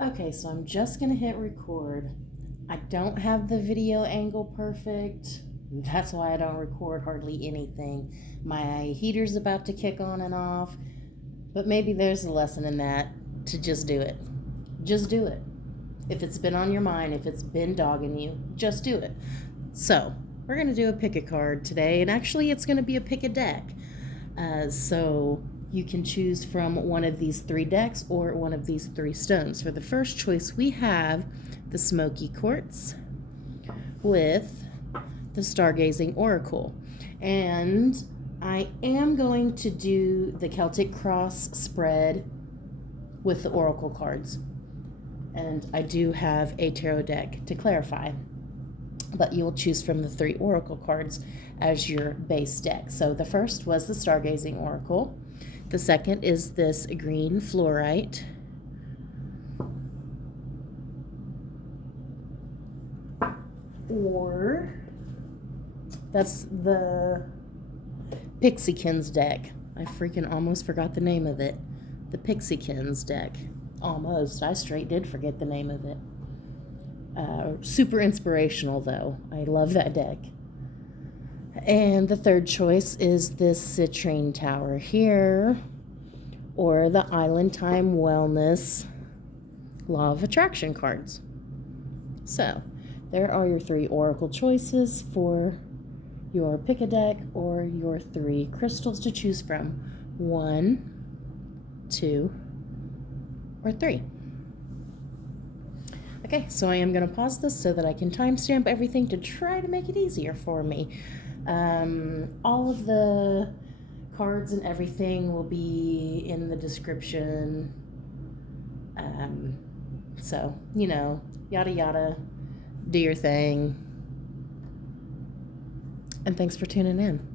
Okay, so I'm just gonna hit record. I don't have the video angle perfect. That's why I don't record hardly anything. My heater's about to kick on and off, but maybe there's a lesson in that to just do it. Just do it. If it's been on your mind, if it's been dogging you, just do it. So, we're gonna do a pick a card today, and actually it's gonna be a pick a deck. So you can choose from one of these 3 decks or one of these 3 stones. For the first choice, we have the Smoky Quartz with the Stargazing Oracle. And I am going to do the Celtic Cross spread with the Oracle cards. And I do have a tarot deck to clarify. But you will choose from the 3 Oracle cards as your base deck. So the first was the Stargazing Oracle. The second is this green Flourite. Or that's the Pixiekins deck. I freaking almost forgot the name of it. The Pixiekins deck. Almost. I straight did forget the name of it. Super inspirational, though. I love that deck. And the third choice is this Citrine Tower here, or the Island Time Wellness Law of Attraction cards. So, there are your 3 Oracle choices for your pick a deck or your 3 crystals to choose from. 1, 2, or 3. Okay, so I am going to pause this so that I can timestamp everything to try to make it easier for me. All of the cards and everything will be in the description. So, yada yada, do your thing. And thanks for tuning in.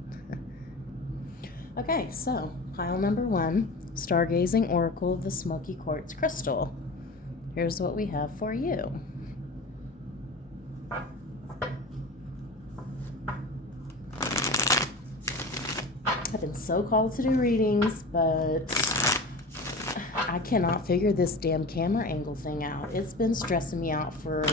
Okay, so pile number 1, Stargazing Oracle, the Smoky Quartz Crystal. Here's what we have for you. I've been so called to do readings, but I cannot figure this damn camera angle thing out. It's been stressing me out for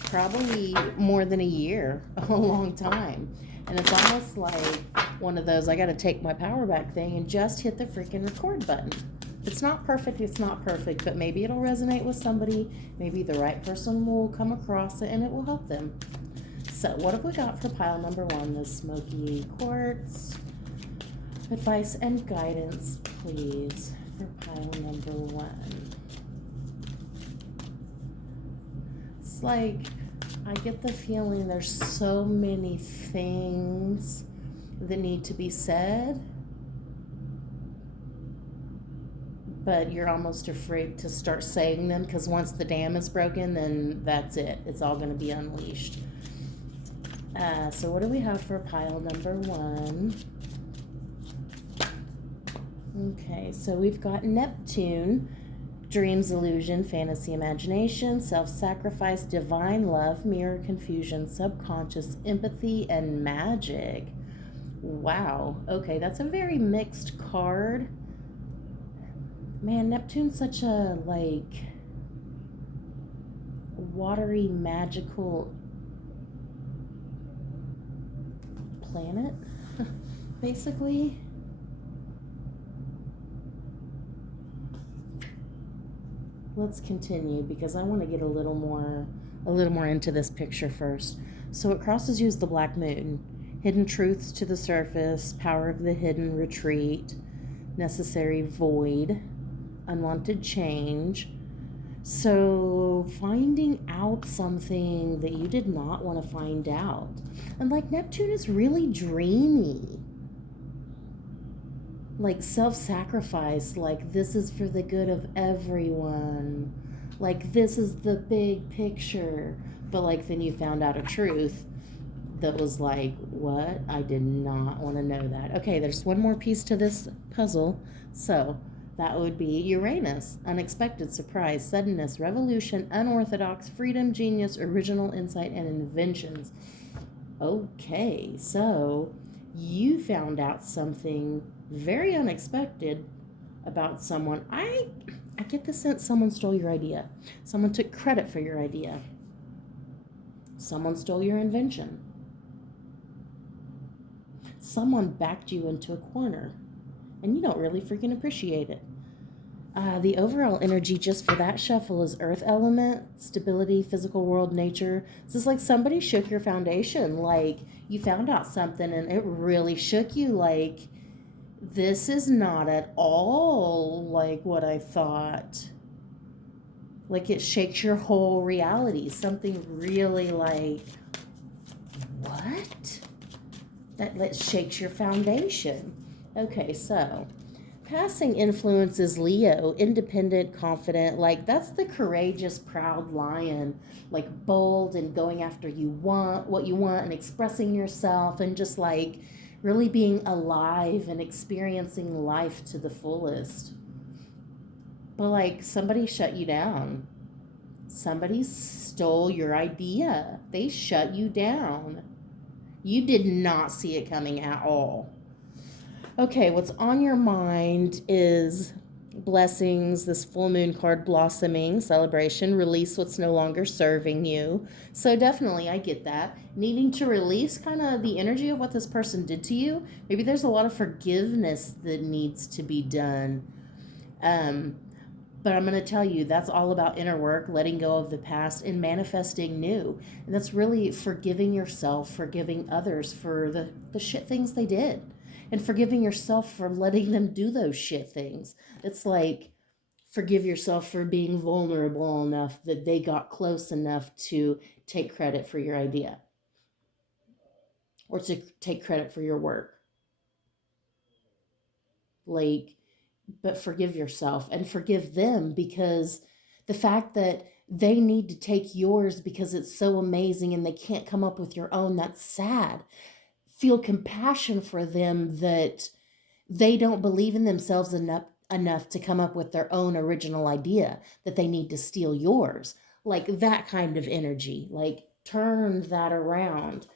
probably more than a year, a long time. And it's almost like one of those, I gotta take my power back thing and just hit the freaking record button. It's not perfect, but maybe it'll resonate with somebody. Maybe the right person will come across it and it will help them. So what have we got for pile number 1, the Smoky Quartz? Advice and guidance, please, for pile number 1. It's like, I get the feeling there's so many things that need to be said, but you're almost afraid to start saying them because once the dam is broken, then that's it. It's all going to be unleashed. So what do we have for pile number 1? Okay, so we've got Neptune, dreams, illusion, fantasy, imagination, self-sacrifice, divine love, mirror, confusion, subconscious, empathy, and magic. Wow. Okay, that's a very mixed card. Man, Neptune's such a, watery, magical planet, basically. Let's continue because I want to get a little more into this picture first. So it crosses you as the black moon. Hidden truths to the surface, power of the hidden retreat, necessary void, unwanted change. So finding out something that you did not want to find out. And Neptune is really dreamy. Self-sacrifice, this is for the good of everyone. This is the big picture. But then you found out a truth that was what? I did not want to know that. Okay, there's one more piece to this puzzle. So that would be Uranus. Unexpected, surprise, suddenness, revolution, unorthodox, freedom, genius, original insight, and inventions. Okay, so you found out something very unexpected about someone. I I get the sense someone stole your idea. Someone took credit for your idea. Someone stole your invention. Someone backed you into a corner, and you don't really freaking appreciate it. The overall energy just for that shuffle is earth element, stability, physical world, nature. It's just like somebody shook your foundation. Like you found out something and it really shook you. Like this is not at all like what I thought. Like it shakes your whole reality. Something really like, what? That shakes your foundation. Okay, so passing influence is Leo, independent, confident. Like that's the courageous, proud lion, like bold and going after what you want and expressing yourself and just like really being alive and experiencing life to the fullest. But like somebody shut you down. Somebody stole your idea. They shut you down. You did not see it coming at all. Okay, what's on your mind is blessings, this full moon card, blossoming, celebration, release what's no longer serving you. So definitely, I get that. Needing to release kind of the energy of what this person did to you. Maybe there's a lot of forgiveness that needs to be done. But I'm going to tell you, that's all about inner work, letting go of the past and manifesting new. And that's really forgiving yourself, forgiving others for the shit things they did, and forgiving yourself for letting them do those shit things. It's like forgive yourself for being vulnerable enough that they got close enough to take credit for your idea or to take credit for your work. Like, but forgive yourself and forgive them, because the fact that they need to take yours because it's so amazing and they can't come up with your own, that's sad. Feel compassion for them that they don't believe in themselves enough to come up with their own original idea, that they need to steal yours. Like that kind of energy. Like turn that around.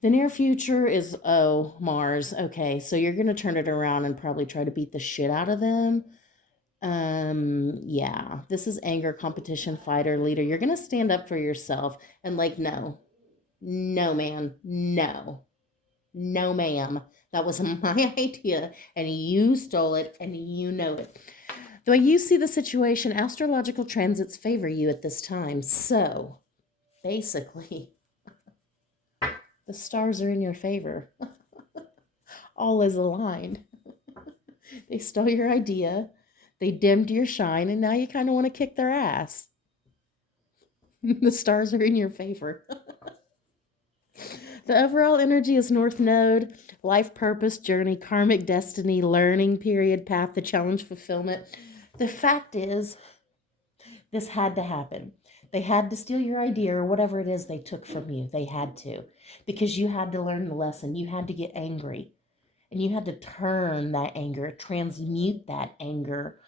The near future is, oh, Mars. Okay, so you're going to turn it around and probably try to beat the shit out of them. Yeah, this is anger, competition, fighter, leader. You're going to stand up for yourself and, like, no, no, man, no, no, ma'am. That was my idea and you stole it and you know it. The way you see the situation, astrological transits favor you at this time. So, basically, the stars are in your favor. All is aligned. They stole your idea, they dimmed your shine, and now you kind of want to kick their ass. The stars are in your favor. The overall energy is North Node, life purpose, journey, karmic destiny, learning period, path to challenge, fulfillment. The fact is, this had to happen. They had to steal your idea or whatever it is they took from you. They had to, because you had to learn the lesson. You had to get angry. And you had to turn that anger, transmute that anger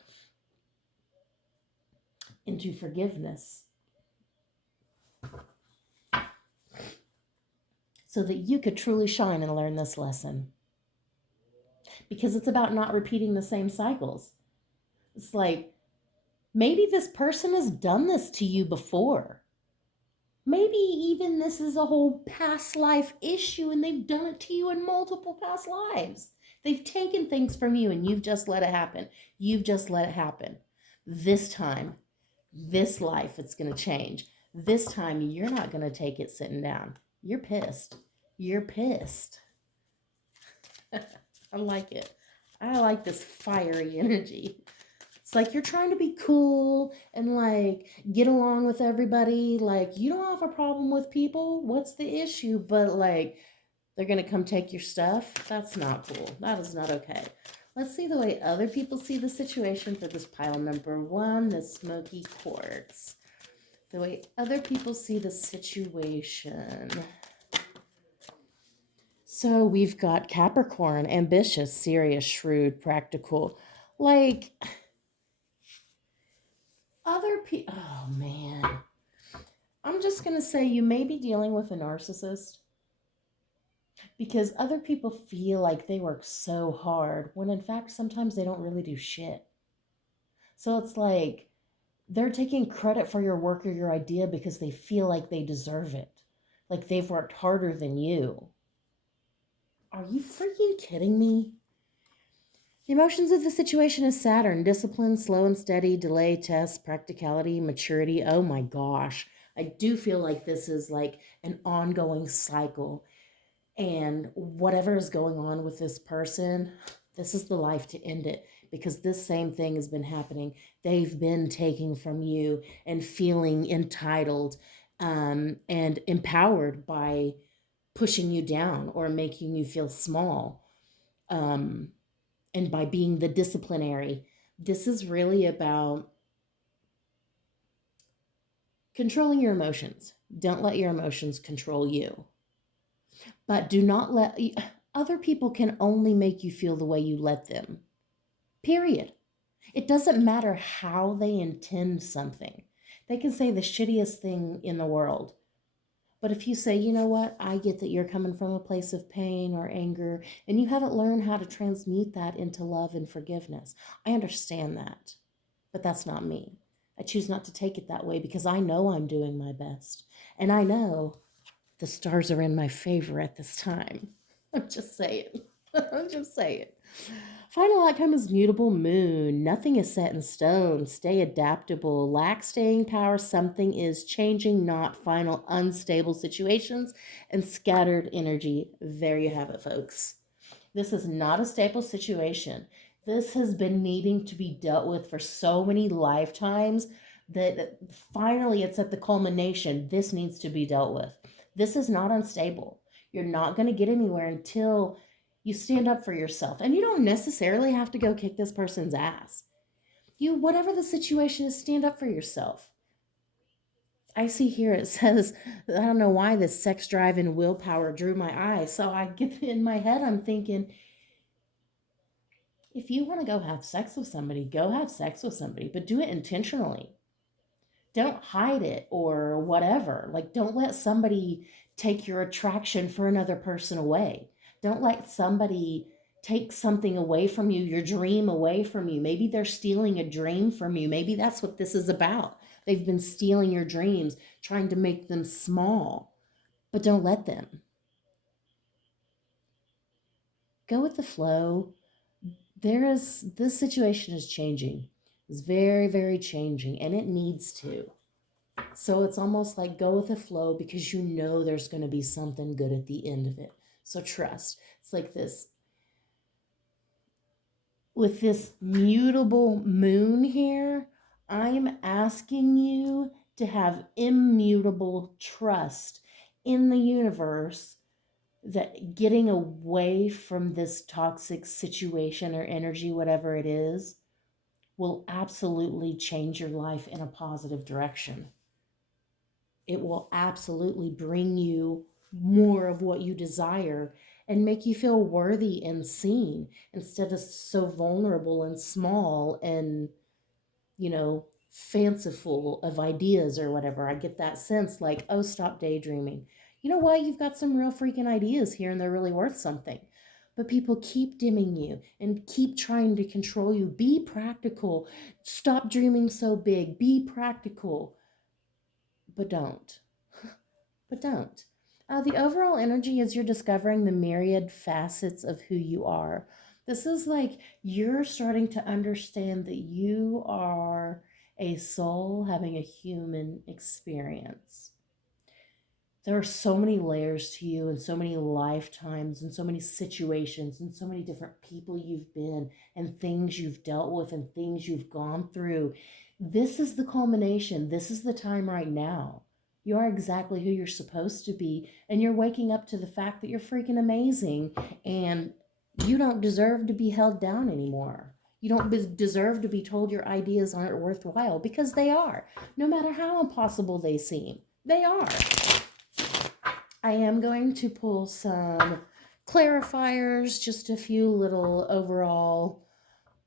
into forgiveness so that you could truly shine and learn this lesson. Because it's about not repeating the same cycles. It's like, maybe this person has done this to you before. Maybe even this is a whole past life issue and they've done it to you in multiple past lives. They've taken things from you and you've just let it happen. You've just let it happen. This time, this life, it's going to change. This time, you're not going to take it sitting down. You're pissed. You're pissed. I like it. I like this fiery energy. It's like you're trying to be cool and like get along with everybody. Like you don't have a problem with people. What's the issue? But like they're going to come take your stuff. That's not cool. That is not okay. Let's see the way other people see the situation for this pile number 1, the Smoky Quartz. The way other people see the situation. So we've got Capricorn, ambitious, serious, shrewd, practical. Like, other people, oh man. I'm just going to say you may be dealing with a narcissist because other people feel like they work so hard when in fact sometimes they don't really do shit. So it's like they're taking credit for your work or your idea because they feel like they deserve it. Like they've worked harder than you. Are you freaking kidding me? The emotions of the situation is Saturn, discipline, slow and steady, delay, test, practicality, maturity. Oh my gosh. I do feel like this is like an ongoing cycle. And whatever is going on with this person, this is the life to end it, because this same thing has been happening. They've been taking from you and feeling entitled and empowered by pushing you down or making you feel small. Um, and by being the disciplinary. This is really about controlling your emotions. Don't let your emotions control you. But do not let other people can only make you feel the way you let them. Period. It doesn't matter how they intend something. They can say the shittiest thing in the world. But if you say, you know what, I get that you're coming from a place of pain or anger, and you haven't learned how to transmute that into love and forgiveness. I understand that. But that's not me. I choose not to take it that way because I know I'm doing my best. And I know the stars are in my favor at this time. I'm just saying. I'm just saying. Final outcome is mutable moon. Nothing is set in stone. Stay adaptable. Lack staying power. Something is changing, not final unstable situations and scattered energy. There you have it, folks. This is not a stable situation. This has been needing to be dealt with for so many lifetimes that finally it's at the culmination. This needs to be dealt with. This is not unstable. You're not going to get anywhere until you stand up for yourself. And you don't necessarily have to go kick this person's ass. You, whatever the situation is, stand up for yourself. I see here it says, I don't know why this sex drive and willpower drew my eye. So I get in my head, I'm thinking, if you want to go have sex with somebody, go have sex with somebody, but do it intentionally. Don't hide it or whatever. Like, don't let somebody take your attraction for another person away. Don't let somebody take something away from you, your dream away from you. Maybe they're stealing a dream from you. Maybe that's what this is about. They've been stealing your dreams, trying to make them small, but don't let them. Go with the flow. This situation is changing. It's very, very changing, and it needs to. So it's almost like go with the flow because you know there's going to be something good at the end of it. So trust. It's like this. With this mutable moon here, I'm asking you to have immutable trust in the universe that getting away from this toxic situation or energy, whatever it is, will absolutely change your life in a positive direction. It will absolutely bring you more of what you desire and make you feel worthy and seen instead of so vulnerable and small and, fanciful of ideas or whatever. I get that sense like, oh, stop daydreaming. You know what? You've got some real freaking ideas here and they're really worth something. But people keep dimming you and keep trying to control you. Be practical. Stop dreaming so big. Be practical. But don't. But don't. The overall energy is you're discovering the myriad facets of who you are. This is like you're starting to understand that you are a soul having a human experience. There are so many layers to you and so many lifetimes and so many situations and so many different people you've been and things you've dealt with and things you've gone through. This is the culmination. This is the time right now. You are exactly who you're supposed to be, and you're waking up to the fact that you're freaking amazing and you don't deserve to be held down anymore. You don't deserve to be told your ideas aren't worthwhile because they are. No matter how impossible they seem, they are. I am going to pull some clarifiers, just a few little overall.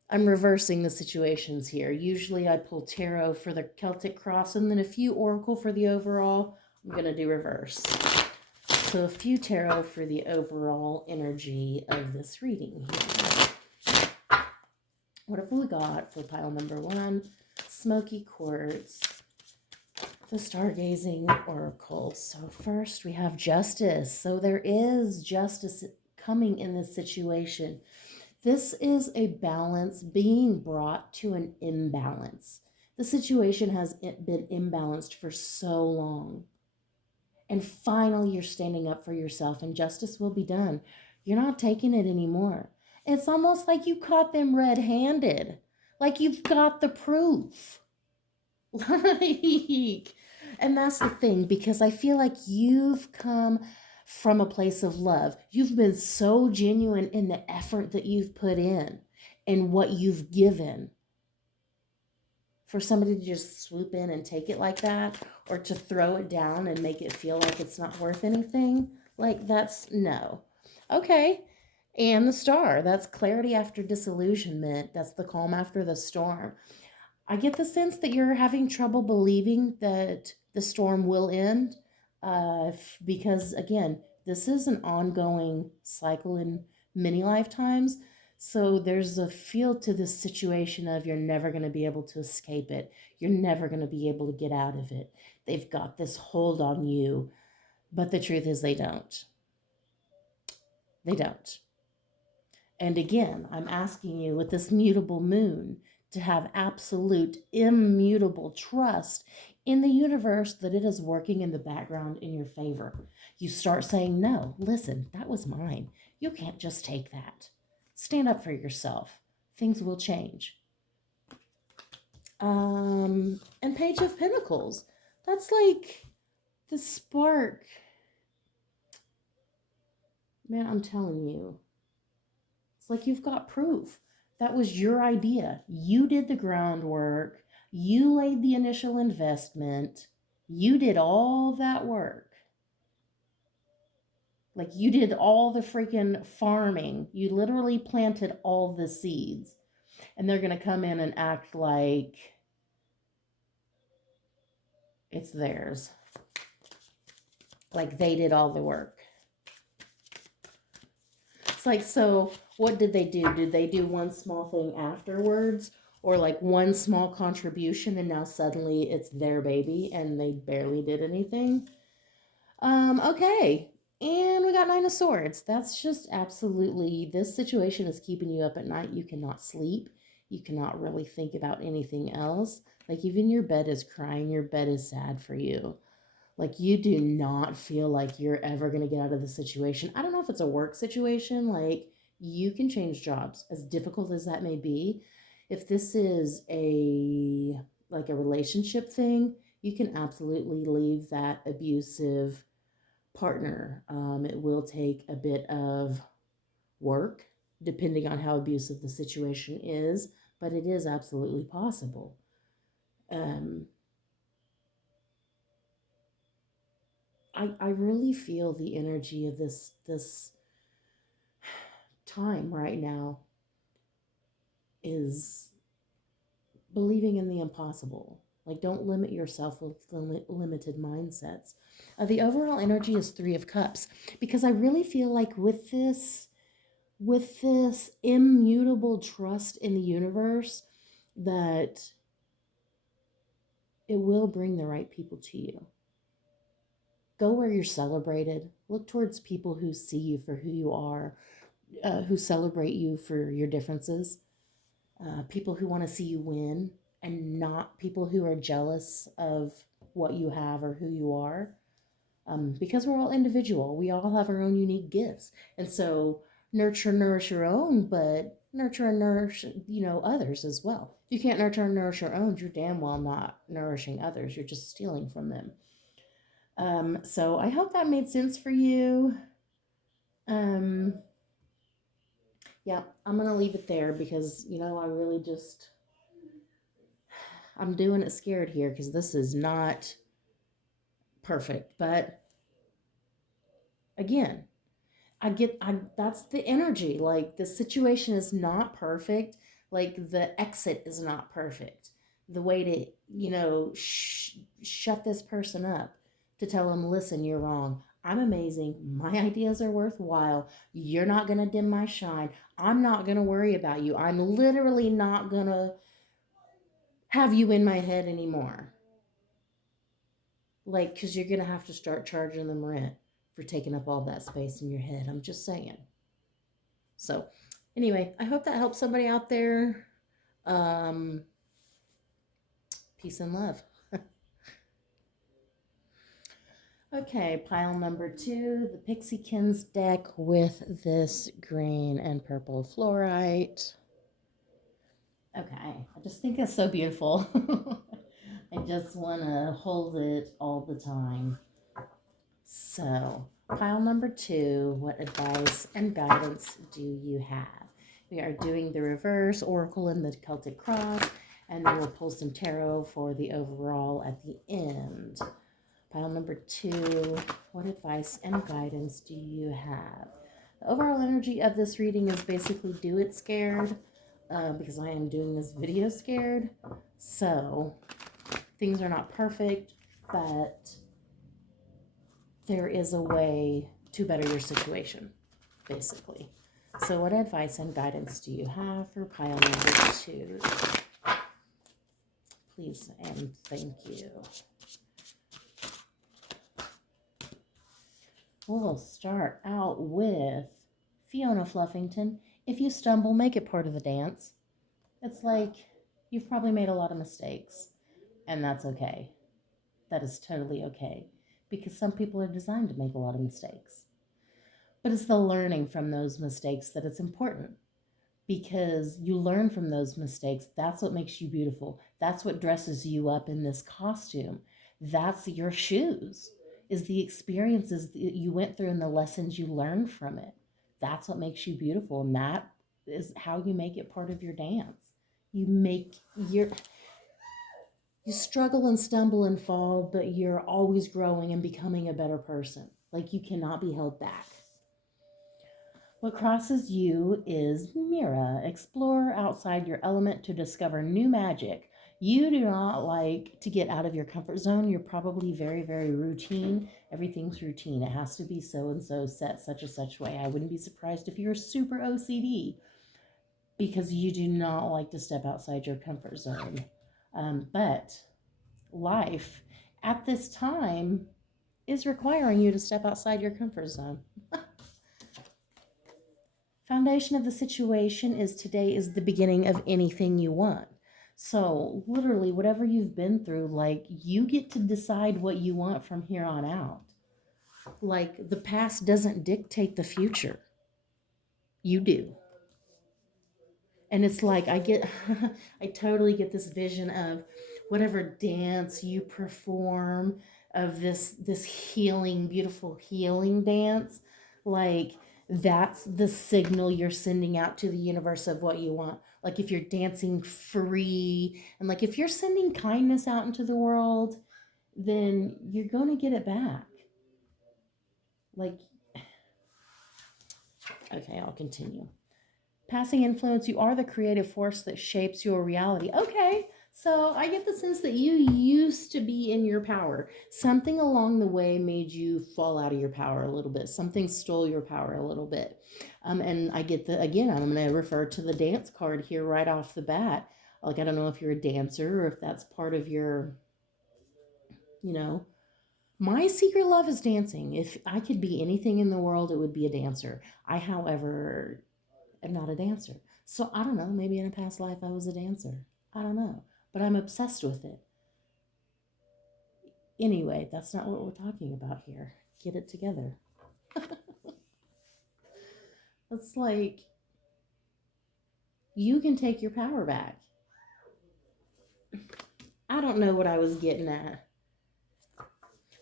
I'm reversing the situations here. Usually I pull tarot for the Celtic cross and then a few oracle for the overall. I'm going to do reverse. So a few tarot for the overall energy of this reading here. What have we got for pile number 1? Smoky Quartz, the Stargazing Oracle. So first we have justice. So there is justice coming in this situation. This is a balance being brought to an imbalance. The situation has been imbalanced for so long. And finally, you're standing up for yourself and justice will be done. You're not taking it anymore. It's almost like you caught them red-handed. Like you've got the proof. Like, and that's the thing, because I feel like you've come from a place of love. You've been so genuine in the effort that you've put in and what you've given. For somebody to just swoop in and take it like that, or to throw it down and make it feel like it's not worth anything, like that's no. Okay. And the star, that's clarity after disillusionment. That's the calm after the storm. I get the sense that you're having trouble believing that the storm will end, because, again, this is an ongoing cycle in many lifetimes. So there's a feel to this situation of you're never going to be able to escape it. You're never going to be able to get out of it. They've got this hold on you, but the truth is they don't. They don't. And again, I'm asking you with this mutable moon to have absolute, immutable trust in the universe that it is working in the background in your favor. You start saying, no, listen, that was mine. You can't just take that. Stand up for yourself. Things will change. And Page of Pentacles. That's like the spark. Man, I'm telling you. It's like you've got proof. That was your idea. You did the groundwork. You laid the initial investment. You did all that work. Like you did all the freaking farming. You literally planted all the seeds. And they're going to come in and act like it's theirs. Like they did all the work. It's like, so what did they do? Did they do one small thing afterwards? Or like one small contribution and now suddenly it's their baby and they barely did anything? Okay. And we got Nine of Swords. That's just absolutely, this situation is keeping you up at night. You cannot sleep. You cannot really think about anything else. Like even your bed is crying. Your bed is sad for you. Like you do not feel like you're ever going to get out of the situation. I don't know if it's a work situation. Like you can change jobs, as difficult as that may be. If this is a relationship thing, you can absolutely leave that abusive partner. It will take a bit of work depending on how abusive the situation is, but it is absolutely possible. I really feel the energy of this time right now is believing in the impossible. Like, don't limit yourself with limited mindsets. The overall energy is Three of Cups, because I really feel like with this immutable trust in the universe, that it will bring the right people to you. Go where you're celebrated. Look towards people who see you for who you are, who celebrate you for your differences, people who want to see you win, and not people who are jealous of what you have or who you are. Because we're all individual. We all have our own unique gifts. And so nurture, nourish your own, but nurture and nourish, others as well. If you can't nurture and nourish your own, you're damn well not nourishing others. You're just stealing from them. So I hope that made sense for you. Yeah, I'm going to leave it there because, I really just, I'm doing it scared here because this is not perfect. But again, that's the energy. Like the situation is not perfect. Like the exit is not perfect. The way to, shut this person up, to tell them, listen, you're wrong. I'm amazing. My ideas are worthwhile. You're not going to dim my shine. I'm not going to worry about you. I'm literally not going to have you in my head anymore. Like, because you're going to have to start charging them rent for taking up all that space in your head. I'm just saying. So, anyway, I hope that helps somebody out there. Um, Peace and love. Okay, pile number 2, the Pixiekins deck with this green and purple Flourite. Okay, I just think it's so beautiful. I just want to hold it all the time. So, pile number 2, what advice and guidance do you have? We are doing the reverse Oracle and the Celtic Cross, and then we'll pull some tarot for the overall at the end. Pile number 2, what advice and guidance do you have? The overall energy of this reading is basically do it scared, because I am doing this video scared. So, things are not perfect, but there is a way to better your situation, basically. So what advice and guidance do you have for pile number 2? Please and thank you. We'll start out with Fiona Fluffington. If you stumble, make it part of the dance. It's like you've probably made a lot of mistakes, and that's okay. That is totally okay, because some people are designed to make a lot of mistakes. But it's the learning from those mistakes that it's important, because you learn from those mistakes. That's what makes you beautiful. That's what dresses you up in this costume. That's your shoes, is the experiences that you went through and the lessons you learned from it. That's what makes you beautiful, and that is how you make it part of your dance. You struggle and stumble and fall, but you're always growing and becoming a better person. Like, you cannot be held back. What crosses you is Mira. Explore outside your element to discover new magic. You do not like to get out of your comfort zone. You're probably very, very routine. Everything's routine. It has to be so and so, set such and such way. I wouldn't be surprised if you're super OCD, because you do not like to step outside your comfort zone. But life at this time is requiring you to step outside your comfort zone. Foundation of the situation is today is the beginning of anything you want. So literally, whatever you've been through, like, you get to decide what you want from here on out. Like, the past doesn't dictate the future. You do. And it's like, I totally get this vision of whatever dance you perform, of this healing, beautiful healing dance. Like, that's the signal you're sending out to the universe of what you want. Like, if you're dancing free, and like, if you're sending kindness out into the world, then you're going to get it back. Like, okay, I'll continue. Passing influence, you are the creative force that shapes your reality. Okay, so I get the sense that you used to be in your power. Something along the way made you fall out of your power a little bit. Something stole your power a little bit. And I get again, I'm going to refer to the dance card here right off the bat. Like, I don't know if you're a dancer or if that's part of your, my secret love is dancing. If I could be anything in the world, it would be a dancer. I, however, am not a dancer. So I don't know, maybe in a past life I was a dancer. I don't know. But I'm obsessed with it. Anyway, that's not what we're talking about here. Get it together. It's like, you can take your power back. I don't know what I was getting at.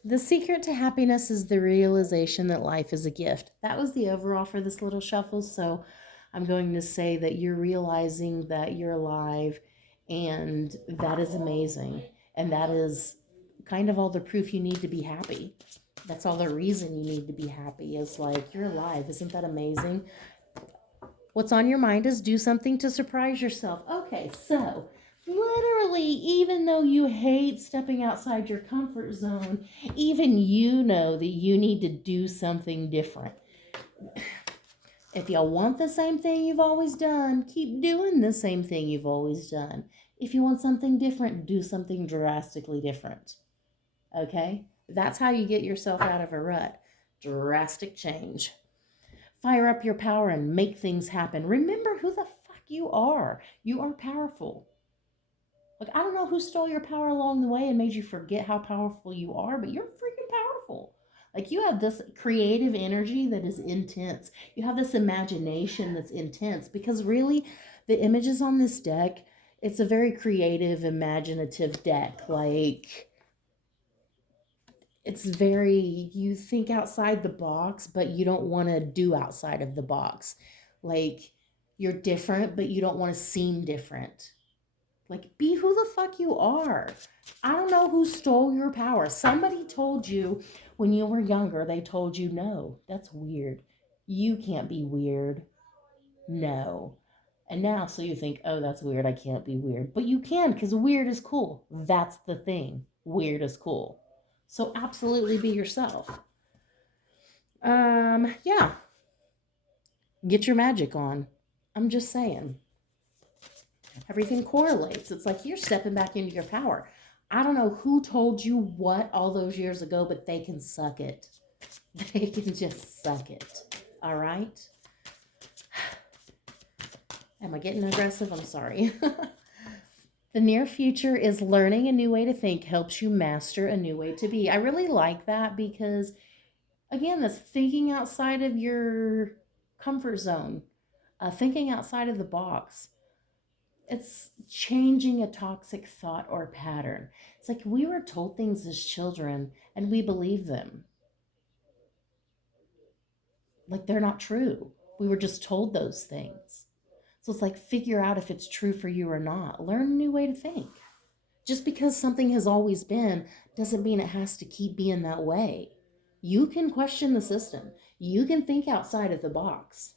The secret to happiness is the realization that life is a gift. That was the overall for this little shuffle. So I'm going to say that you're realizing that you're alive, and that is amazing. And that is kind of all the proof you need to be happy. That's all the reason you need to be happy, is like, you're alive. Isn't that amazing? What's on your mind is do something to surprise yourself. Okay, so Literally, even though you hate stepping outside your comfort zone, even you know that you need to do something different. If you want the same thing you've always done, keep doing the same thing you've always done. If you want something different, do something drastically different. Okay? That's how you get yourself out of a rut. Drastic change. Fire up your power and make things happen. Remember who the fuck you are. You are powerful. Like, I don't know who stole your power along the way and made you forget how powerful you are, but you're freaking powerful. Like, you have this creative energy that is intense. You have this imagination that's intense because really, the images on this deck, it's a very creative, imaginative deck. Like, it's very, you think outside the box, but you don't want to do outside of the box. Like, you're different, but you don't want to seem different. Like, be who the fuck you are. I don't know who stole your power. Somebody told you when you were younger, they told you, no, that's weird. You can't be weird. No. And now, so you think, oh, that's weird. I can't be weird. But you can, because weird is cool. That's the thing. Weird is cool. So absolutely be yourself. Yeah. Get your magic on. I'm just saying. Everything correlates. It's like you're stepping back into your power. I don't know who told you what all those years ago, but they can suck it. They can just suck it. All right? Am I getting aggressive? I'm sorry. The near future is learning a new way to think helps you master a new way to be. I really like that because, again, that's thinking outside of your comfort zone, thinking outside of the box. It's changing a toxic thought or pattern. It's like we were told things as children and we believe them. Like they're not true. We were just told those things. So it's like figure out if it's true for you or not. Learn a new way to think. Just because something has always been doesn't mean it has to keep being that way. You can question the system. You can think outside of the box.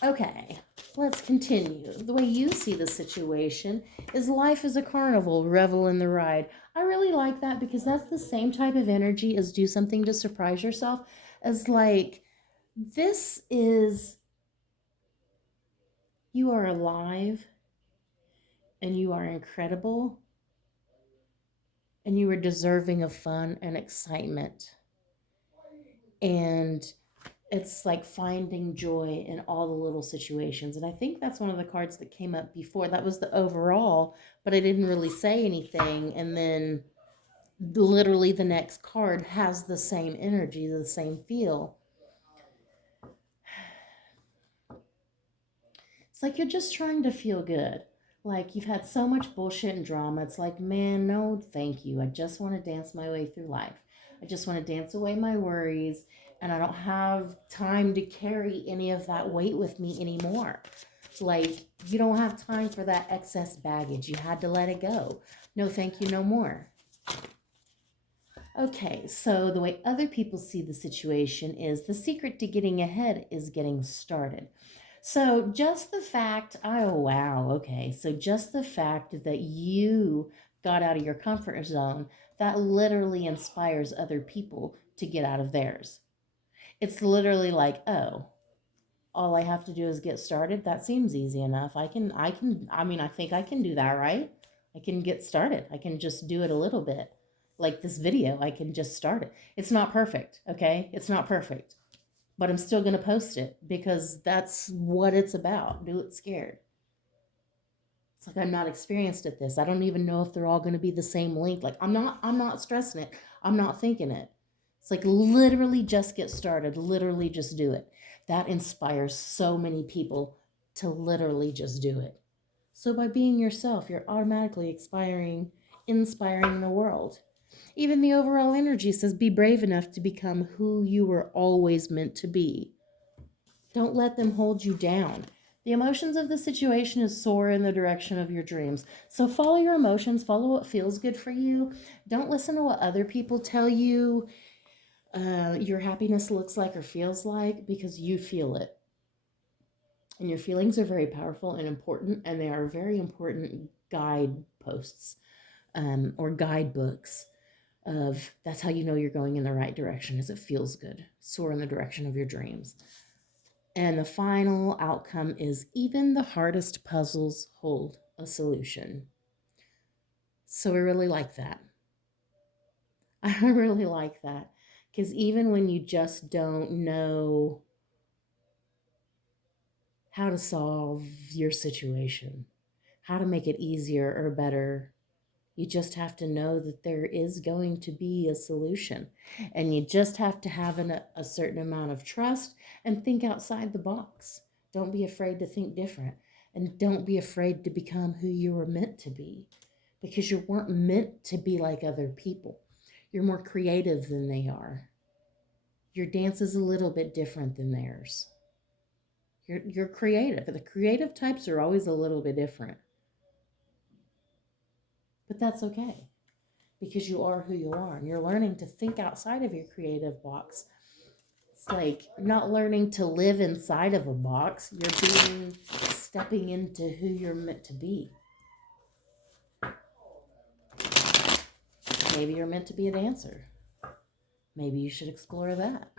Okay, let's continue. The way you see the situation is life is a carnival, revel in the ride. I really like that because that's the same type of energy as do something to surprise yourself. As like, this is, you are alive and you are incredible and you are deserving of fun and excitement. And it's like finding joy in all the little situations. And I think that's one of the cards that came up before. That was the overall, but I didn't really say anything. And then literally the next card has the same energy, the same feel. It's like you're just trying to feel good. Like you've had so much bullshit and drama. It's like, man, no, thank you. I just want to dance my way through life. I just want to dance away my worries. And I don't have time to carry any of that weight with me anymore. Like, you don't have time for that excess baggage. You had to let it go. No, thank you, no more. Okay, so the way other people see the situation is the secret to getting ahead is getting started. So just the fact, oh wow, okay, so just the fact that you got out of your comfort zone, that literally inspires other people to get out of theirs. It's literally like, oh, all I have to do is get started. That seems easy enough. I think I can do that, right? I can get started. I can just do it a little bit. Like this video, I can just start it. It's not perfect, okay? It's not perfect. But I'm still going to post it because that's what it's about. Do it scared. It's like I'm not experienced at this. I don't even know if they're all going to be the same length. Like I'm not stressing it. I'm not thinking it. It's like literally just get started. Literally just do it. That inspires so many people to literally just do it. So by being yourself, you're automatically inspiring the world. Even the overall energy says be brave enough to become who you were always meant to be. Don't let them hold you down. The emotions of the situation is soar in the direction of your dreams. So follow your emotions, follow what feels good for you. Don't listen to what other people tell you your happiness looks like or feels like because you feel it. And your feelings are very powerful and important, and they are very important guideposts or guidebooks of that's how you know you're going in the right direction, as it feels good. Soar in the direction of your dreams. And the final outcome is even the hardest puzzles hold a solution. So I really like that. I really like that. Because even when you just don't know how to solve your situation, how to make it easier or better, you just have to know that there is going to be a solution. And you just have to have a certain amount of trust and think outside the box. Don't be afraid to think different. And don't be afraid to become who you were meant to be. Because you weren't meant to be like other people. You're more creative than they are. Your dance is a little bit different than theirs. You're creative. The creative types are always a little bit different. But that's okay because you are who you are. And you're learning to think outside of your creative box. It's like not learning to live inside of a box. You're stepping into who you're meant to be. Maybe you're meant to be a dancer. Maybe you should explore that.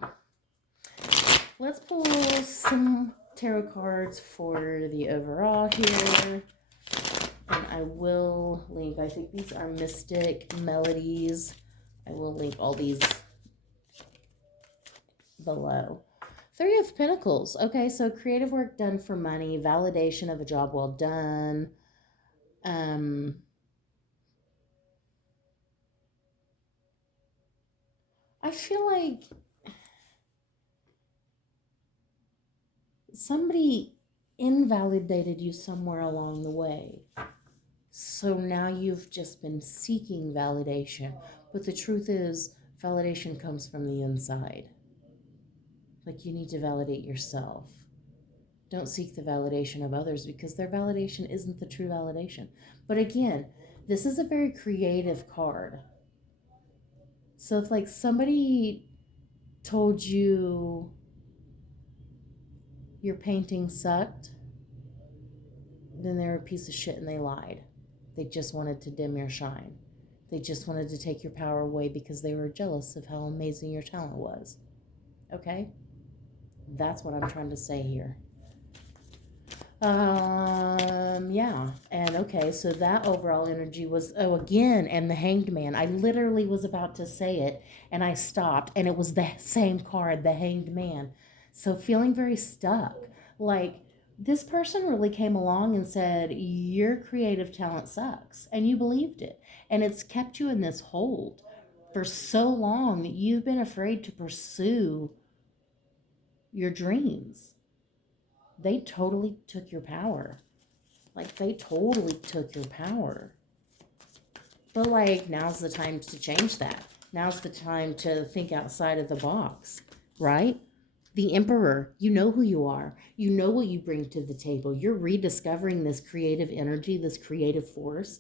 Let's pull some tarot cards for the overall here. And I will link, I think these are Mystic Melodies. I will link all these below. Three of Pentacles. Okay, so creative work done for money, validation of a job well done. I feel like somebody invalidated you somewhere along the way. So now you've just been seeking validation. But the truth is, validation comes from the inside. Like you need to validate yourself. Don't seek the validation of others because their validation isn't the true validation. But again, this is a very creative card. So if like somebody told you your painting sucked, then they're a piece of shit and they lied. They just wanted to dim your shine. They just wanted to take your power away because they were jealous of how amazing your talent was. Okay? That's what I'm trying to say here. Yeah. And okay, so that overall energy was, oh, again, and the Hanged Man. I literally was about to say it and I stopped and it was the same card, the Hanged Man. So feeling very stuck. Like this person really came along and said, your creative talent sucks. And you believed it. And it's kept you in this hold for so long that you've been afraid to pursue your dreams. They totally took your power. Like, they totally took your power. But, like, now's the time to change that. Now's the time to think outside of the box, right? The Emperor, you know who you are. You know what you bring to the table. You're rediscovering this creative energy, this creative force.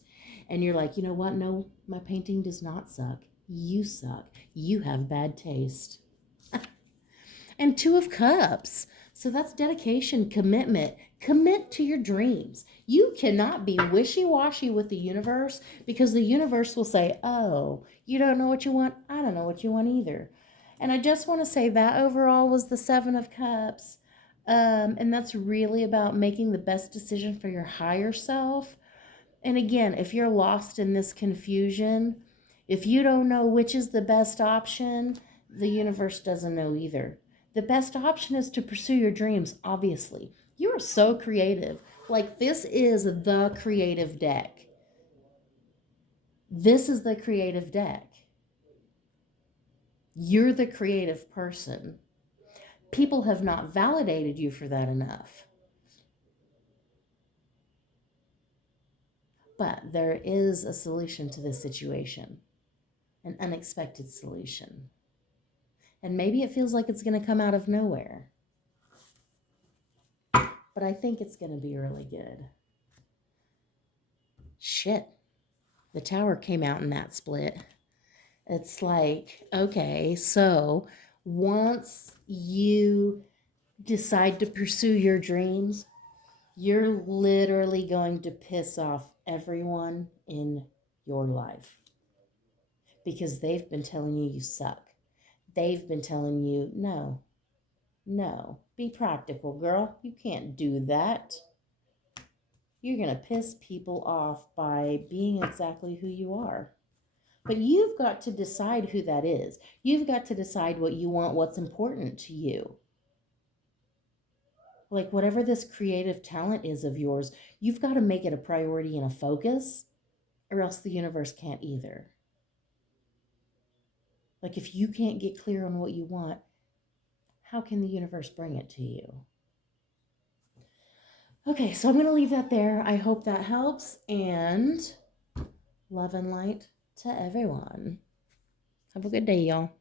And you're like, you know what? No, my painting does not suck. You suck. You have bad taste. And Two of Cups. So that's dedication, commitment. Commit to your dreams. You cannot be wishy-washy with the universe because the universe will say, oh, you don't know what you want? I don't know what you want either. And I just want to say that overall was the Seven of Cups. And that's really about making the best decision for your higher self. And again, if you're lost in this confusion, if you don't know which is the best option, the universe doesn't know either. The best option is to pursue your dreams, obviously. You are so creative. Like, this is the creative deck. This is the creative deck. You're the creative person. People have not validated you for that enough. But there is a solution to this situation, an unexpected solution. And maybe it feels like it's going to come out of nowhere. But I think it's going to be really good. Shit. The Tower came out in that split. It's like, okay, so once you decide to pursue your dreams, you're literally going to piss off everyone in your life because they've been telling you you suck. They've been telling you, no, no, be practical, girl. You can't do that. You're going to piss people off by being exactly who you are. But you've got to decide who that is. You've got to decide what you want, what's important to you. Like whatever this creative talent is of yours, you've got to make it a priority and a focus, or else the universe can't either. Like if you can't get clear on what you want, how can the universe bring it to you? Okay, so I'm going to leave that there. I hope that helps, and love and light to everyone. Have a good day, y'all.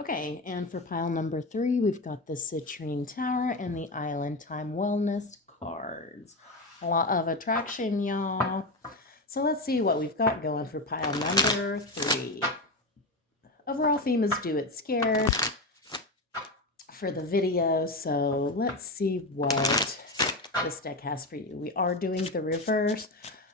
Okay, and for pile number 3, we've got the Citrine Tower and the Island Time Wellness cards. A lot of attraction, y'all. So let's see what we've got going for pile number 3. Overall theme is Do It Scared for the video, so let's see what this deck has for you. We are doing the reverse.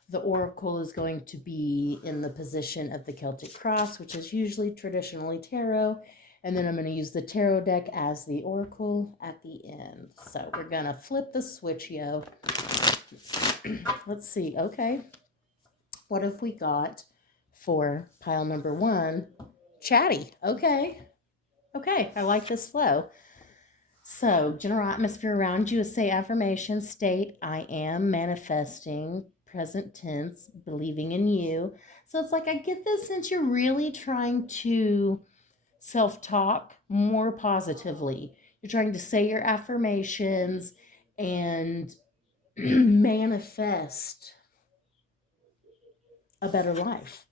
The Oracle is going to be in the position of the Celtic Cross, which is usually traditionally tarot. And then I'm going to use the tarot deck as the Oracle at the end. So we're going to flip the switch, yo. Let's see. Okay. What have we got for pile number 1? Chatty. Okay. Okay. I like this flow. So, general atmosphere around you is say affirmation, state, I am manifesting, present tense, believing in you. So it's like I get this sense you're really trying to self-talk more positively. You're trying to say your affirmations and manifest a better life.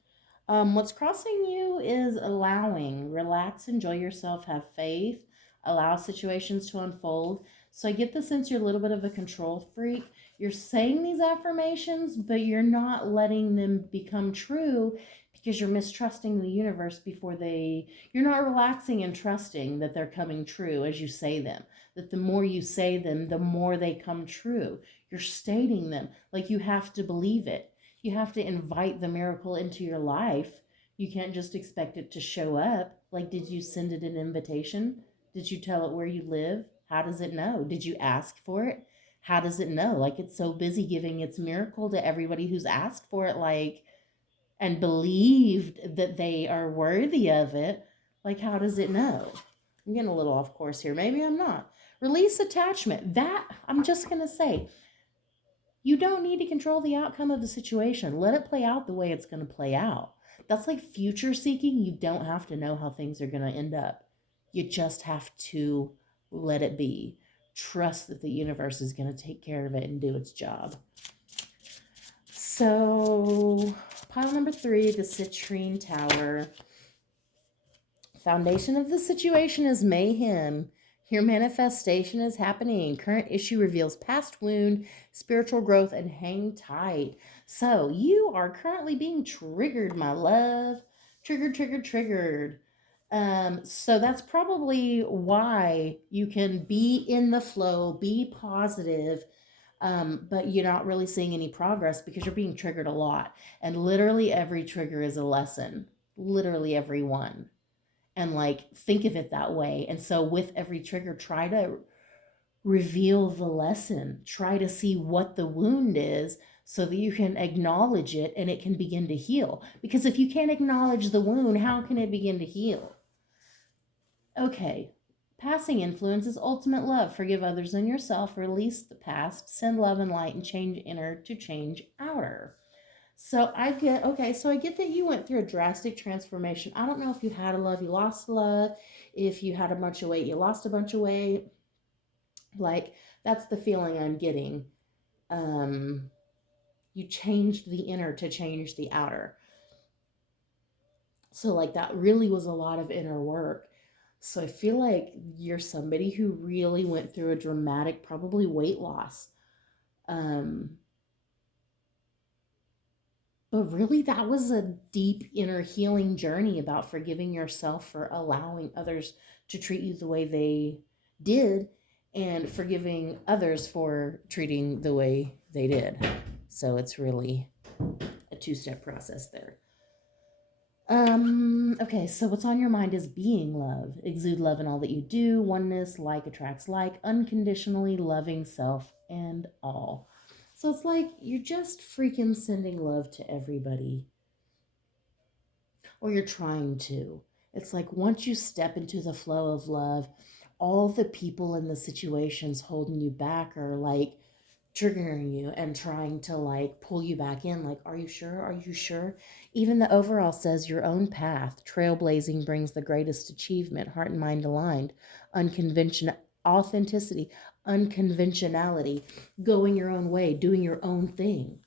What's crossing you is allowing, relax, enjoy yourself, have faith, allow situations to unfold. So I get the sense you're a little bit of a control freak. You're saying these affirmations, but you're not letting them become true because you're mistrusting the universe you're not relaxing and trusting that they're coming true as you say them. That the more you say them, the more they come true. You're stating them like you have to believe it. You have to invite the miracle into your life. You can't just expect it to show up. Like, did you send it an invitation? Did you tell it where you live? How does it know? Did you ask for it? How does it know? Like, it's so busy giving its miracle to everybody who's asked for it, like, and believed that they are worthy of it. Like, how does it know? I'm getting a little off course here. Maybe I'm not. Release attachment. That, I'm just going to say, you don't need to control the outcome of the situation. Let it play out the way it's going to play out. That's like future seeking. You don't have to know how things are going to end up. You just have to let it be. Trust that the universe is going to take care of it and do its job. So, pile number 3, the Citrine Tower. Foundation of the situation is mayhem. Your manifestation is happening. Current issue reveals past wound, spiritual growth, and hang tight. So you are currently being triggered, my love. Triggered. So that's probably why you can be in the flow, be positive, but you're not really seeing any progress because you're being triggered a lot. And literally every trigger is a lesson. Literally every one. And like think of it that way. And so with every trigger, try to reveal the lesson, try to see what the wound is so that you can acknowledge it and it can begin to heal. Because if you can't acknowledge the wound, how can it begin to heal? Okay, passing influence is ultimate love. Forgive others and yourself, release the past, send love and light, and change inner to change outer. So I get that you went through a drastic transformation. I don't know if you had a love, you lost love. If you had a bunch of weight, you lost a bunch of weight. Like, that's the feeling I'm getting. You changed the inner to change the outer. So, like, that really was a lot of inner work. So I feel like you're somebody who really went through a dramatic, probably weight loss. But really, that was a deep inner healing journey about forgiving yourself for allowing others to treat you the way they did and forgiving others for treating the way they did. So it's really a two-step process there. Okay, so what's on your mind is being love. Exude love in all that you do. Oneness, like attracts like, unconditionally loving self and all. So it's like you're just freaking sending love to everybody. Or you're trying to. It's like once you step into the flow of love, all the people in the situations holding you back are like triggering you and trying to like pull you back in. Like, are you sure? Are you sure? Even the overall says your own path. Trailblazing brings the greatest achievement, heart and mind aligned, unconventional authenticity, unconventionality, going your own way, doing your own thing.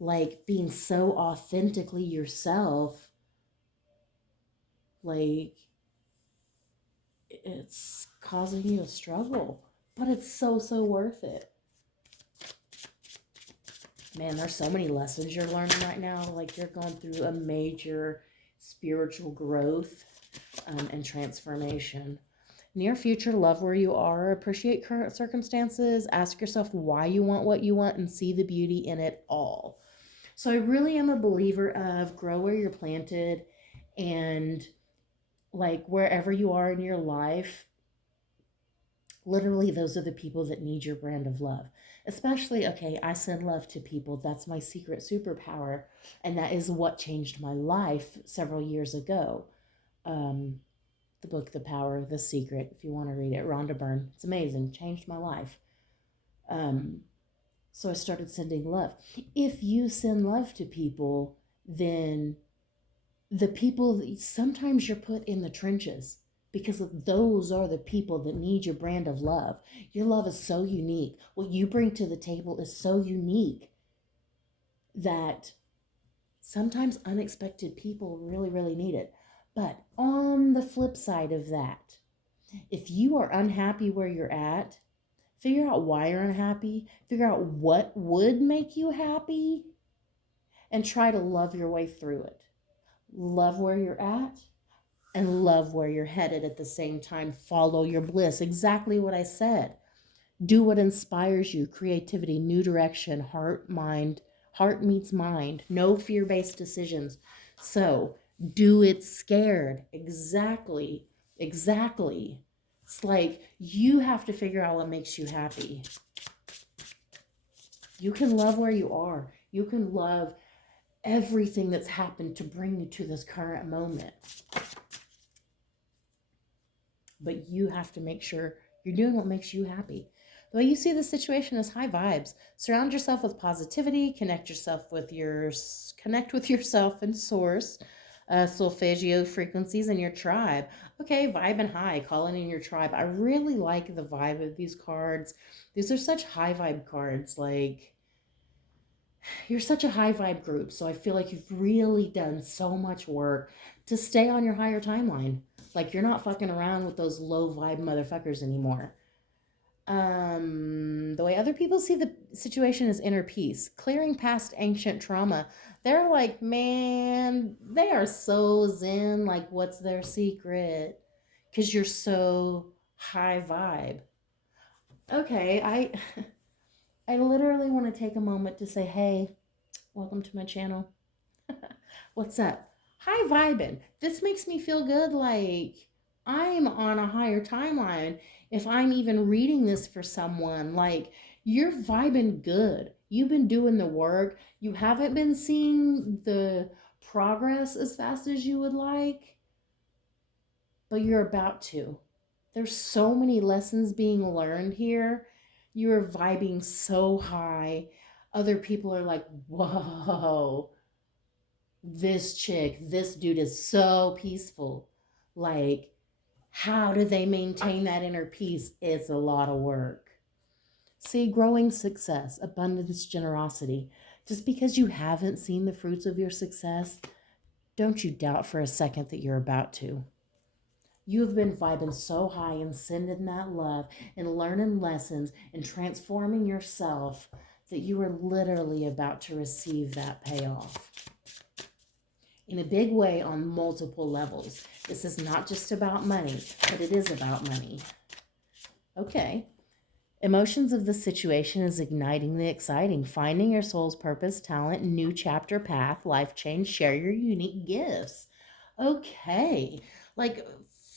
Like being so authentically yourself, like it's causing you a struggle, but it's so worth it. Man, there's so many lessons you're learning right now. Like you're going through a major spiritual growth and transformation. Near future, love where you are, appreciate current circumstances, ask yourself why you want what you want, and see the beauty in it all. So I really am a believer of grow where you're planted, and like wherever you are in your life, literally those are the people that need your brand of love. Especially, okay, I send love to people. That's my secret superpower, and that is what changed my life several years ago. The book The Power, The Secret, if you want to read it, Rhonda Byrne. It's amazing, changed my life. So I started sending love. If you send love to people, then the people, sometimes you're put in the trenches because those are the people that need your brand of love. Your love is so unique. What you bring to the table is so unique that sometimes unexpected people really need it. But on the flip side of that, if you are unhappy where you're at, figure out why you're unhappy, figure out what would make you happy, and try to love your way through it. Love where you're at and love where you're headed at the same time. Follow your bliss. Exactly what I said. Do what inspires you. Creativity, new direction, heart meets mind. No fear-based decisions. So do it scared. Exactly. It's like you have to figure out what makes you happy. You can love where you are. You can love everything that's happened to bring you to this current moment. But you have to make sure you're doing what makes you happy. The way you see the situation is high vibes. Surround yourself with positivity. Connect with yourself and source. Solfeggio frequencies in your tribe. Okay, vibe and high. Calling in your tribe. I really like the vibe of these cards. These are such high vibe cards. Like, you're such a high vibe group, so I feel like you've really done so much work to stay on your higher timeline. Like you're not fucking around with those low vibe motherfuckers anymore. The way other people see the situation is inner peace, clearing past ancient trauma. They're like, man, they are so zen. Like, what's their secret? Because you're so high vibe. Okay, I literally want to take a moment to say, hey, welcome to my channel. What's up? Hi, vibing. This makes me feel good. Like I'm on a higher timeline. If I'm even reading this for someone, like you're vibing good. You've been doing the work. You haven't been seeing the progress as fast as you would like, but you're about to. There's so many lessons being learned here. You're vibing so high. Other people are like, whoa, this chick, this dude is so peaceful. Like, how do they maintain that inner peace? It's a lot of work. See, growing success, abundance, generosity. Just because you haven't seen the fruits of your success, don't you doubt for a second that you're about to. You've been vibing so high and sending that love and learning lessons and transforming yourself that you are literally about to receive that payoff. In a big way on multiple levels. This is not just about money, but it is about money. Okay. Emotions of the situation is igniting the exciting, finding your soul's purpose, talent, new chapter path, life change, share your unique gifts. Okay. Like,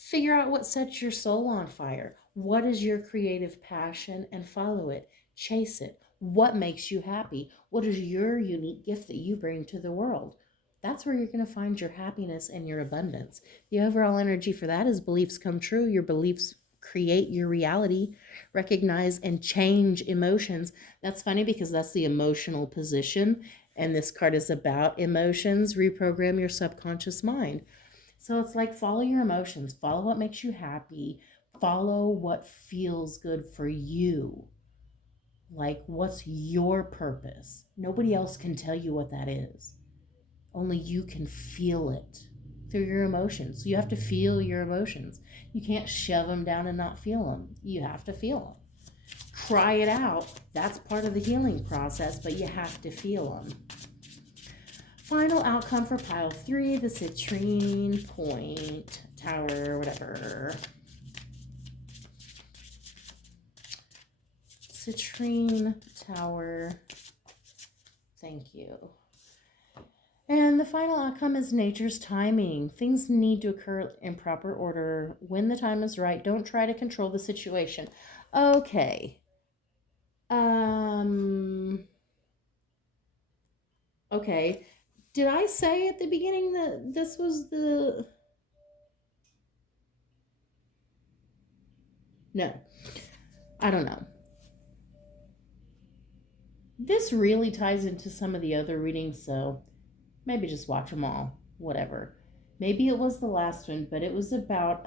figure out what sets your soul on fire. What is your creative passion and follow it? Chase it. What makes you happy? What is your unique gift that you bring to the world? That's where you're going to find your happiness and your abundance. The overall energy for that is beliefs come true. Your beliefs create your reality. Recognize and change emotions. That's funny because that's the emotional position, and this card is about emotions. Reprogram your subconscious mind. So it's like follow your emotions, follow what makes you happy, follow what feels good for you. Like, what's your purpose? Nobody else can tell you what that is. Only you can feel it through your emotions. So you have to feel your emotions. You can't shove them down and not feel them. You have to feel them. Cry it out. That's part of the healing process, but you have to feel them. Final outcome for pile 3, the Citrine point, tower, whatever. Citrine tower. Thank you. And the final outcome is nature's timing. Things need to occur in proper order when the time is right. Don't try to control the situation. Okay. Okay. Did I say at the beginning that this was the... No. I don't know. This really ties into some of the other readings, so maybe just watch them all. Whatever. Maybe it was the last one, but it was about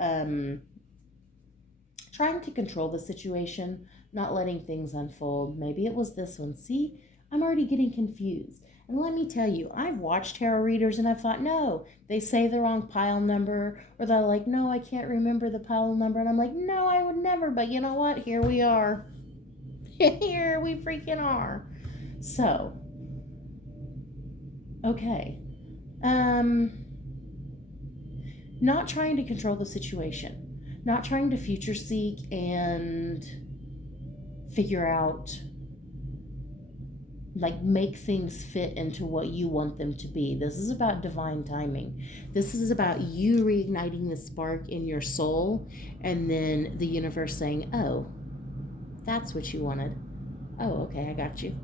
trying to control the situation, not letting things unfold. Maybe it was this one. See, I'm already getting confused. And let me tell you, I've watched tarot readers and I've thought, no, they say the wrong pile number, or they're like, no, I can't remember the pile number. And I'm like, no, I would never. But you know what? Here we are. Here we freaking are. So, okay. Not trying to control the situation, not trying to future seek and figure out, like, make things fit into what you want them to be. This is about divine timing. This is about you reigniting the spark in your soul, and then the universe saying, oh, that's what you wanted. Oh, okay, I got you.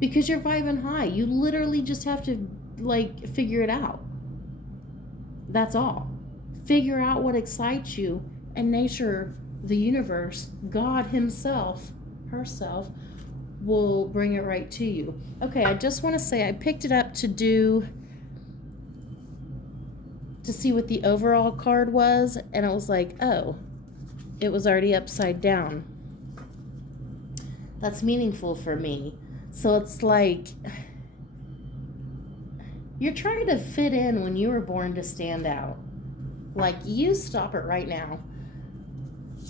Because you're vibing high. You literally just have to, like, figure it out. That's all. Figure out what excites you, and nature, the universe, God himself, herself, will bring it right to you. Okay, I just want to say I picked it up to see what the overall card was, and I was like, oh, it was already upside down. That's meaningful for me. So it's like you're trying to fit in when you were born to stand out. Like, you stop it right now.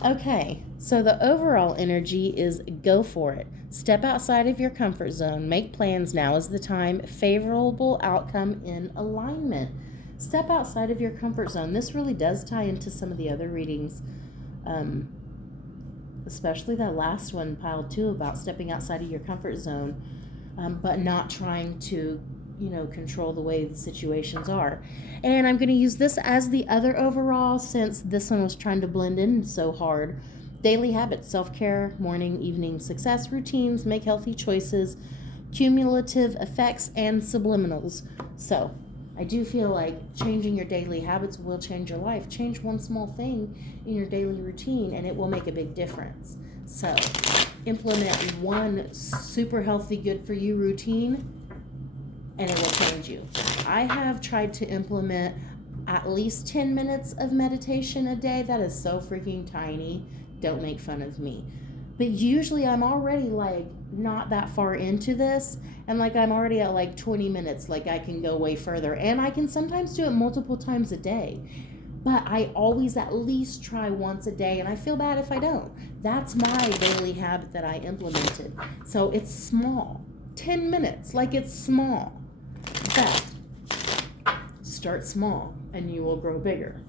Okay, so the overall energy is go for it. Step outside of your comfort zone. Make plans. Now is the time. Favorable outcome in alignment. Step outside of your comfort zone. This really does tie into some of the other readings, especially that last one, pile 2, about stepping outside of your comfort zone, but not trying to, control the way the situations are. And I'm going to use this as the other overall, since this one was trying to blend in so hard. Daily habits, self-care, morning, evening, success routines, make healthy choices, cumulative effects, and subliminals. So I do feel like changing your daily habits will change your life. Change one small thing in your daily routine and it will make a big difference. So implement one super healthy, good for you routine and it will change you. I have tried to implement at least 10 minutes of meditation a day. That is so freaking tiny. Don't make fun of me. But usually I'm already like not that far into this, and like I'm already at like 20 minutes, like I can go way further, and I can sometimes do it multiple times a day. But I always at least try once a day, and I feel bad if I don't. That's my daily habit that I implemented. So it's small. 10 minutes, like it's small. But start small and you will grow bigger.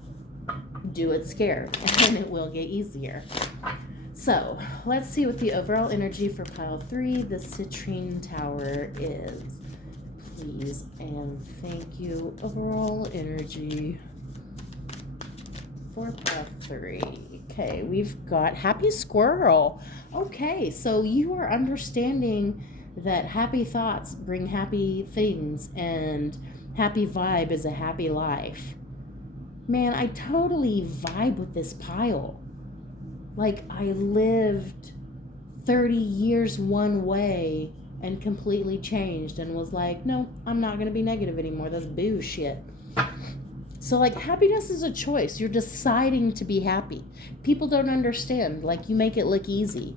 Do it scared, and it will get easier. So let's see what the overall energy for pile 3, the Citrine Tower, is. Please and thank you. Overall energy for pile 3. Okay, we've got Happy Squirrel. Okay, so you are understanding that happy thoughts bring happy things, and happy vibe is a happy life. Man, I totally vibe with this pile. Like, I lived 30 years one way and completely changed and was like, no, I'm not going to be negative anymore. That's bullshit. So, like, happiness is a choice. You're deciding to be happy. People don't understand. Like, you make it look easy,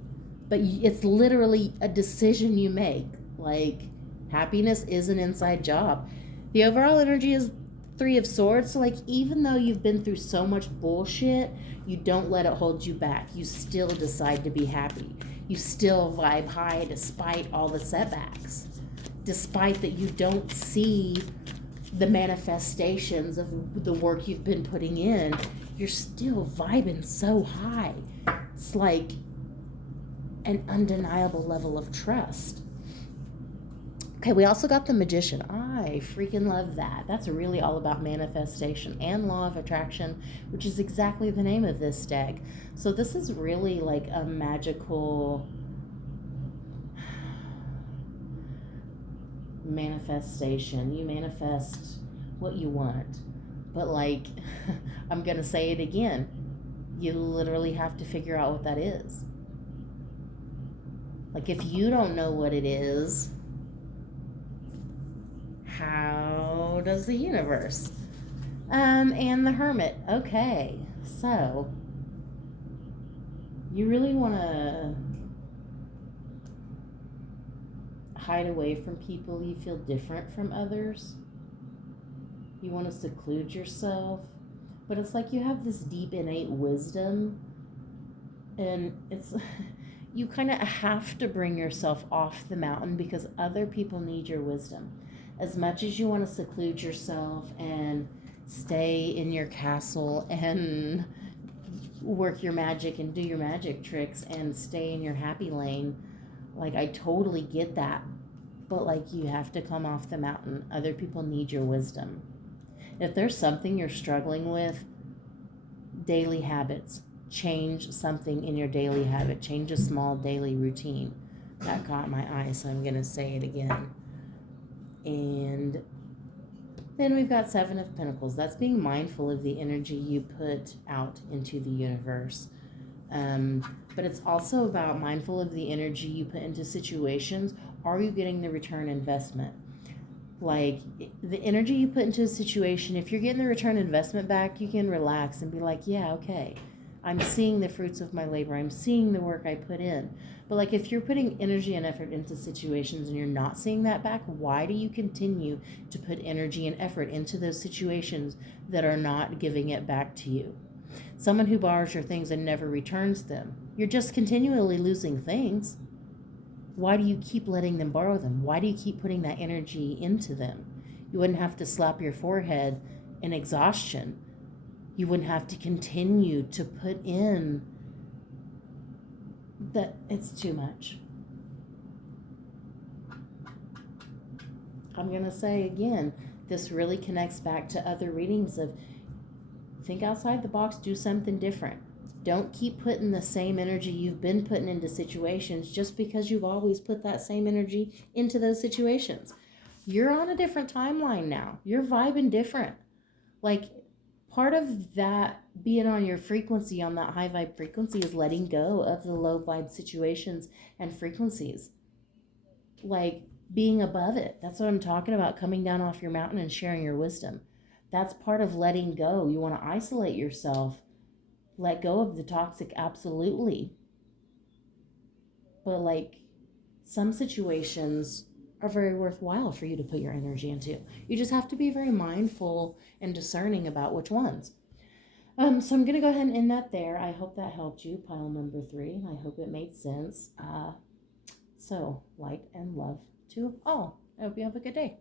but it's literally a decision you make. Like, happiness is an inside job. The overall energy is 3 of Swords. So, like, even though you've been through so much bullshit, you don't let it hold you back. You still decide to be happy. You still vibe high despite all the setbacks. Despite that you don't see the manifestations of the work you've been putting in, you're still vibing so high. It's like an undeniable level of trust. Okay, we also got the Magician. I freaking love that. That's really all about manifestation and law of attraction, which is exactly the name of this deck. So this is really like a magical manifestation. You manifest what you want. But like, I'm going to say it again. You literally have to figure out what that is. Like, if you don't know what it is, how does the universe? And the Hermit. Okay, so you really want to hide away from people you feel different from others. You want to seclude yourself, but it's like you have this deep innate wisdom, and it's you kind of have to bring yourself off the mountain because other people need your wisdom. As much as you want to seclude yourself and stay in your castle and work your magic and do your magic tricks and stay in your happy lane, like, I totally get that. But like, you have to come off the mountain. Other people need your wisdom. If there's something you're struggling with, daily habits. Change something in your daily habit. Change a small daily routine. That caught my eye, so I'm going to say it again. And then we've got 7 of Pentacles. That's being mindful of the energy you put out into the universe. But it's also about mindful of the energy you put into situations. Are you getting the return investment? Like, the energy you put into a situation, if you're getting the return investment back, you can relax and be like, yeah, okay, I'm seeing the fruits of my labor. I'm seeing the work I put in. But like, if you're putting energy and effort into situations and you're not seeing that back, why do you continue to put energy and effort into those situations that are not giving it back to you? Someone who borrows your things and never returns them, you're just continually losing things. Why do you keep letting them borrow them? Why do you keep putting that energy into them? You wouldn't have to slap your forehead in exhaustion. You wouldn't have to continue to put in that. It's too much. I'm going to say again, this really connects back to other readings of think outside the box, do something different. Don't keep putting the same energy you've been putting into situations just because you've always put that same energy into those situations. You're on a different timeline now. You're vibing different. Like, part of that being on your frequency, on that high vibe frequency, is letting go of the low vibe situations and frequencies. Like, being above it. That's what I'm talking about, coming down off your mountain and sharing your wisdom. That's part of letting go. You want to isolate yourself. Let go of the toxic, absolutely. But like, some situations are very worthwhile for you to put your energy into. You just have to be very mindful and discerning about which ones. So I'm going to go ahead and end that there. I hope that helped you, pile number 3. I hope it made sense. So light and love to all. I hope you have a good day.